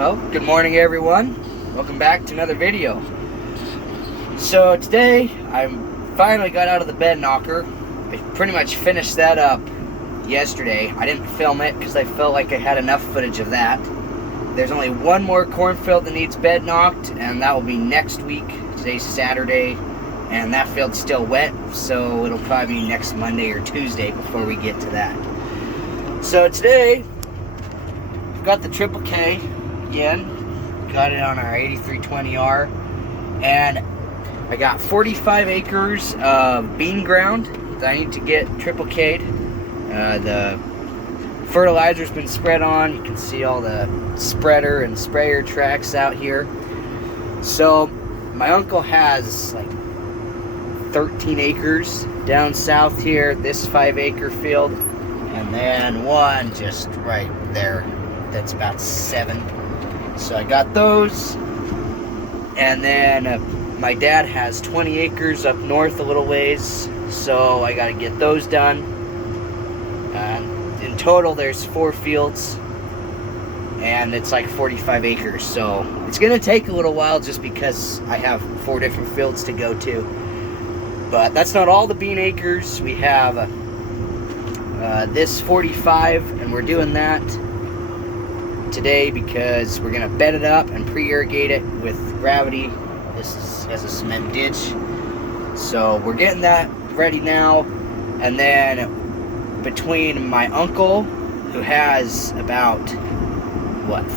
Well, good morning everyone. Welcome back to another video. So today, I finally got out of the bed knocker. I pretty much finished that up yesterday. I didn't film it because I felt like I had enough footage of that. There's only one more cornfield that needs bed knocked, and that will be next week. Today's Saturday, and that field's still wet, so it'll probably be next Monday or Tuesday before we get to that. So today, I've got the Triple K again. Got it on our 8320R, and I got 45 acres of bean ground that I need to get Triple K'd. The fertilizer's been spread on. You can see all the spreader and sprayer tracks out here. So my uncle has like 13 acres down south here, this 5-acre field, and then one just right there that's about 7. So I got those, and then my dad has 20 acres up north a little ways, so I got to get those done. In total there's 4 fields, and it's like 45 acres, so it's going to take a little while just because I have 4 different fields to go to. But that's not all the bean acres. We have this 45, and we're doing that today because we're going to bed it up and pre-irrigate it with gravity. This is as a cement ditch, so we're getting that ready now. And then between my uncle, who has about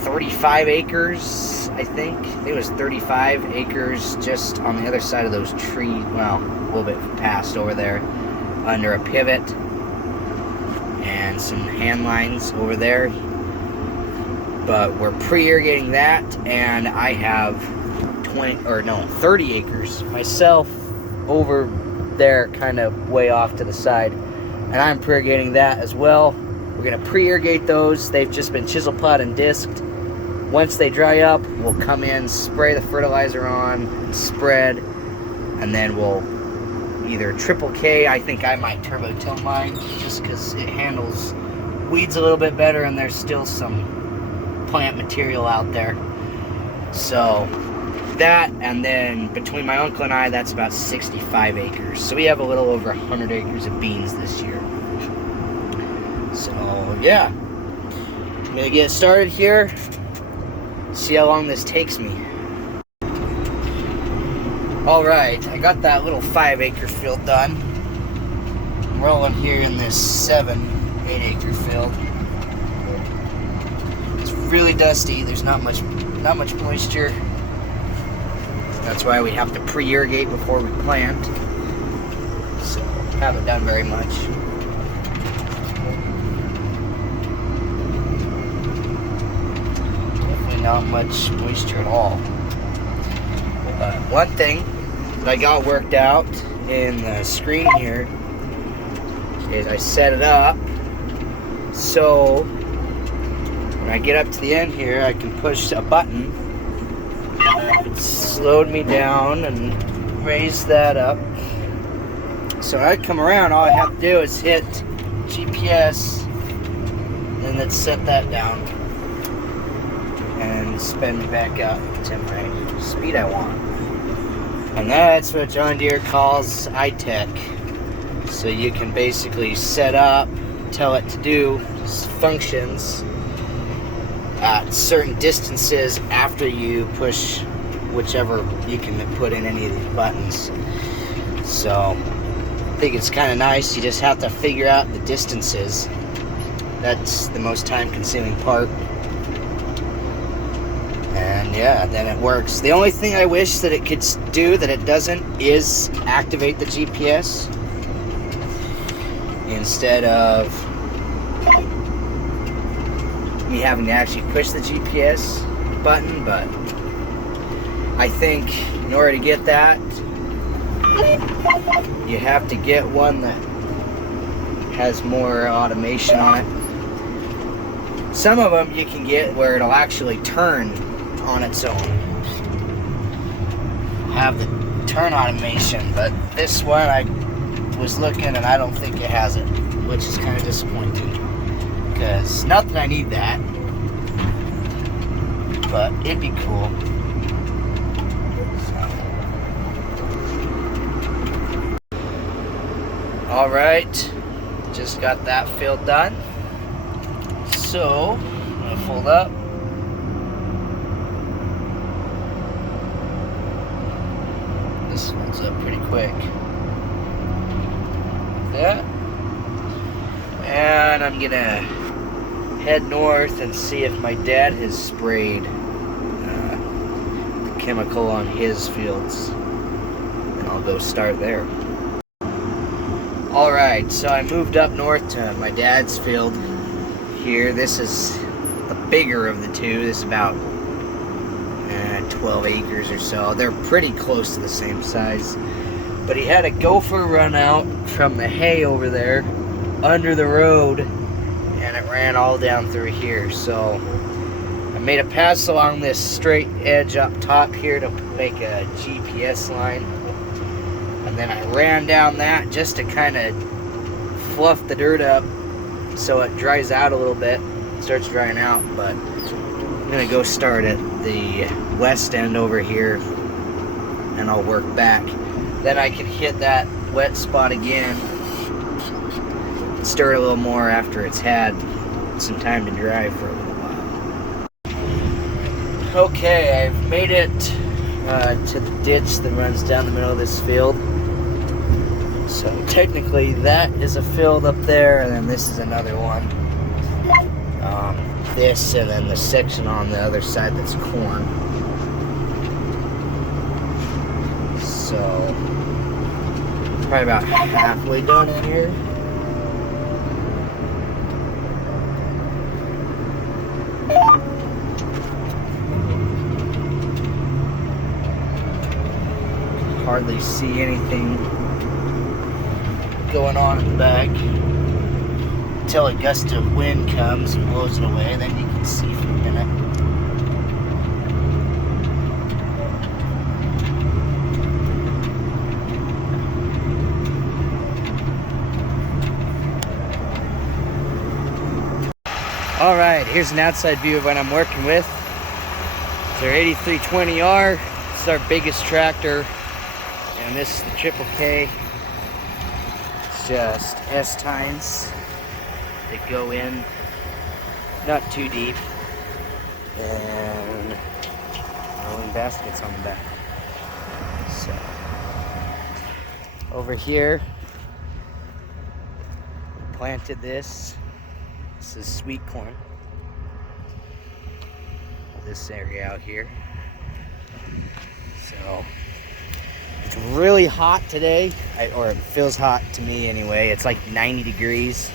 35 acres, I think it was 35 acres just on the other side of those trees, well, a little bit past over there, under a pivot and some hand lines over there. But we're pre-irrigating that, and I have 30 acres myself over there, kind of way off to the side, and I'm pre-irrigating that as well. We're going to pre-irrigate those. They've just been chisel plowed and disked. Once they dry up, we'll come in, spray the fertilizer on, spread, and then we'll either Triple K. I think I might turbo till mine just because it handles weeds a little bit better, and there's still some plant material out there. So that, and then between my uncle and I, that's about 65 acres. So we have a little over 100 acres of beans this year. So yeah, I'm gonna get started here, see how long this takes me. Alright, I got that little 5-acre field done. I'm rolling here in this 8-acre field. It's really dusty. There's not much moisture. That's why we have to pre-irrigate before we plant. So haven't done very much. Definitely not much moisture at all. But one thing that I got worked out in the screen here is I set it up so when I get up to the end here, I can push a button. It slowed me down and raised that up. So when I come around, all I have to do is hit GPS, and then set that down, and spin me back up to my speed I want. And that's what John Deere calls iTech. So you can basically set up, tell it to do functions at certain distances after you push whichever. You can put in any of these buttons. So I think it's kind of nice. You just have to figure out the distances. That's the most time-consuming part. And yeah, then it works. The only thing I wish that it could do that it doesn't is activate the GPS instead of me having to actually push the GPS button. But I think in order to get that, you have to get one that has more automation on it. Some of them you can get where it'll actually turn on its own, have the turn automation, but this one I was looking and I don't think it has it, which is kind of disappointing because not that I need that, but it'd be cool. All right, just got that field done. So I'm gonna fold up. This folds up pretty quick. Like that. And I'm gonna head north and see if my dad has sprayed the chemical on his fields. And I'll go start there. Alright, so I moved up north to my dad's field here. This is the bigger of the two. This is about 12 acres or so. They're pretty close to the same size. But he had a gopher run out from the hay over there under the road, and it ran all down through here. So I made a pass along this straight edge up top here to make a GPS line. And then I ran down that just to kind of fluff the dirt up so it dries out a little bit. It starts drying out, but I'm gonna go start at the west end over here and I'll work back. Then I can hit that wet spot again, stir it a little more after it's had some time to dry for a little while. Okay, I've made it to the ditch that runs down the middle of this field. So technically that is a field up there, and then this is another one. This and then the section on the other side that's corn. So probably about halfway done here. Hardly see anything going on in the back until a gust of wind comes and blows it away, then you can see for a minute. All right, here's an outside view of what I'm working with. It's our 8320R. It's our biggest tractor, and this is the Triple K. It's just S-tines that go in, not too deep, and rolling baskets on the back. So over here, we planted this. This is sweet corn. This area out here. So it's really hot today, or it feels hot to me anyway. It's like 90 degrees,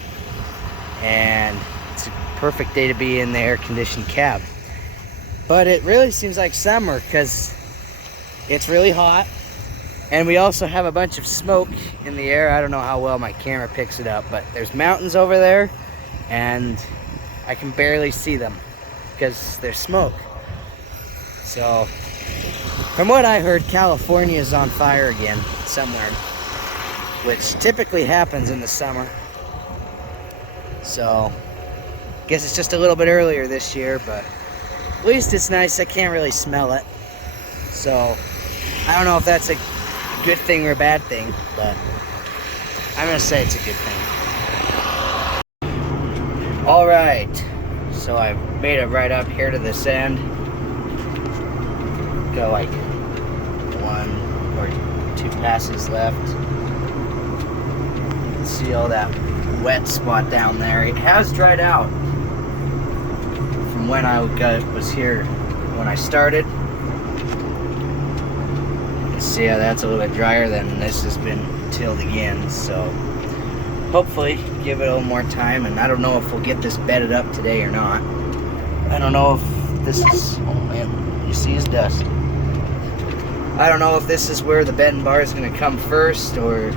and it's a perfect day to be in the air-conditioned cab. But it really seems like summer because it's really hot, and we also have a bunch of smoke in the air. I don't know how well my camera picks it up, but there's mountains over there, and I can barely see them because there's smoke. So from what I heard, California is on fire again somewhere, which typically happens in the summer. So I guess it's just a little bit earlier this year, but at least it's nice. I can't really smell it. So I don't know if that's a good thing or a bad thing, but I'm gonna say it's a good thing. All right, so I've made it right up here to this end. Got like 1 or 2 passes left. You can see all that wet spot down there. It has dried out from when I was here when I started. You can see how that's a little bit drier than this has been tilled again. So hopefully give it a little more time, and I don't know if we'll get this bedded up today or not. I don't know if this is, oh man, you see his dust. I don't know if this is where the bed and bar is going to come first, or if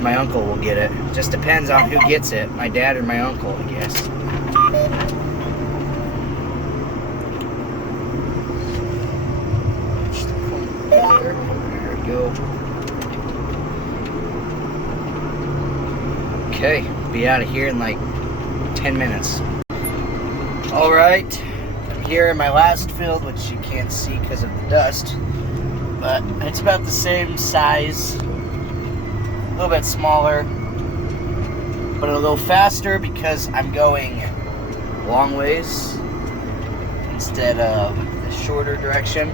my uncle will get it. Just depends on who gets it, my dad or my uncle, I guess. There we go. Okay, be out of here in like 10 minutes. All right, I here in my last field, which you can't see because of the dust, but it's about the same size, a little bit smaller, but it'll go faster because I'm going long ways instead of the shorter direction.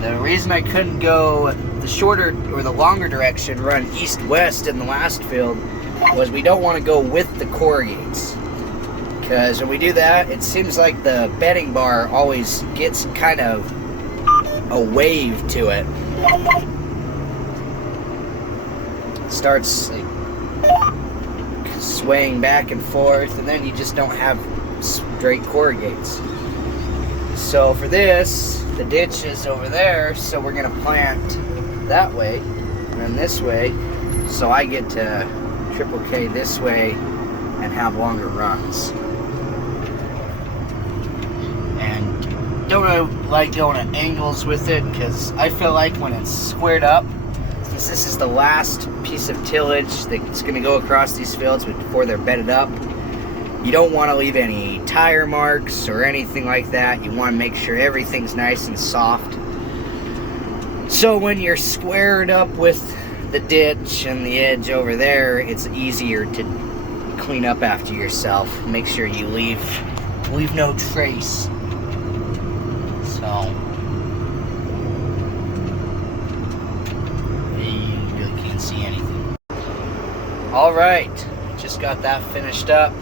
The reason I couldn't go the shorter or the longer direction, run east-west in the last field, was we don't want to go with the corrugates. Because when we do that, it seems like the bedding bar always gets kind of a wave to it. It starts like swaying back and forth, and then you just don't have straight corrugates. So for this, the ditch is over there, so we're going to plant that way and then this way, so I get to triple K this way and have longer runs. And don't really like going at angles with it, because I feel like when it's squared up, since this is the last piece of tillage that's going to go across these fields before they're bedded up, you don't want to leave any tire marks or anything like that. You want to make sure everything's nice and soft. So when you're squared up with the ditch and the edge over there, it's easier to clean up after yourself. Make sure you leave no trace. So you really can't see anything. Alright, just got that finished up.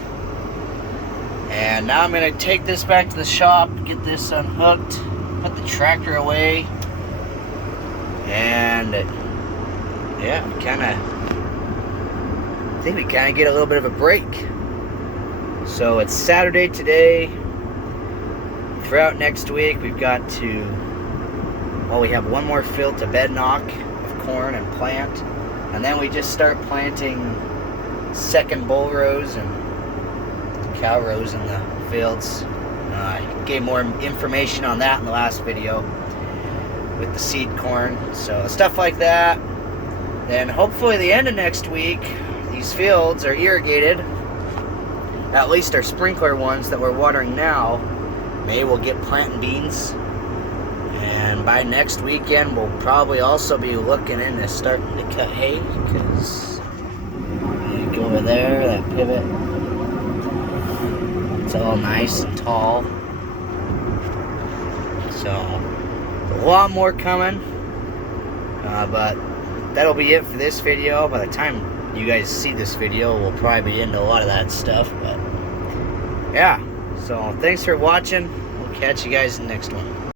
And now I'm going to take this back to the shop, get this unhooked, put the tractor away, and yeah, I think we kind of get a little bit of a break. So it's Saturday today. Throughout next week, we've got to, well, we have one more field to bed knock of corn and plant, and then we just start planting second bull rows and cow rows in the fields. I gave more information on that in the last video with the seed corn, so stuff like that. Then hopefully the end of next week, these fields are irrigated, at least our sprinkler ones that we're watering now. Maybe we'll get planting beans, and by next weekend we'll probably also be looking into starting to cut hay, because go over there, that pivot, it's all nice and tall. So a lot more coming, but that'll be it for this video. By the time you guys see this video, we'll probably be into a lot of that stuff, but yeah. So thanks for watching. We'll catch you guys in the next one.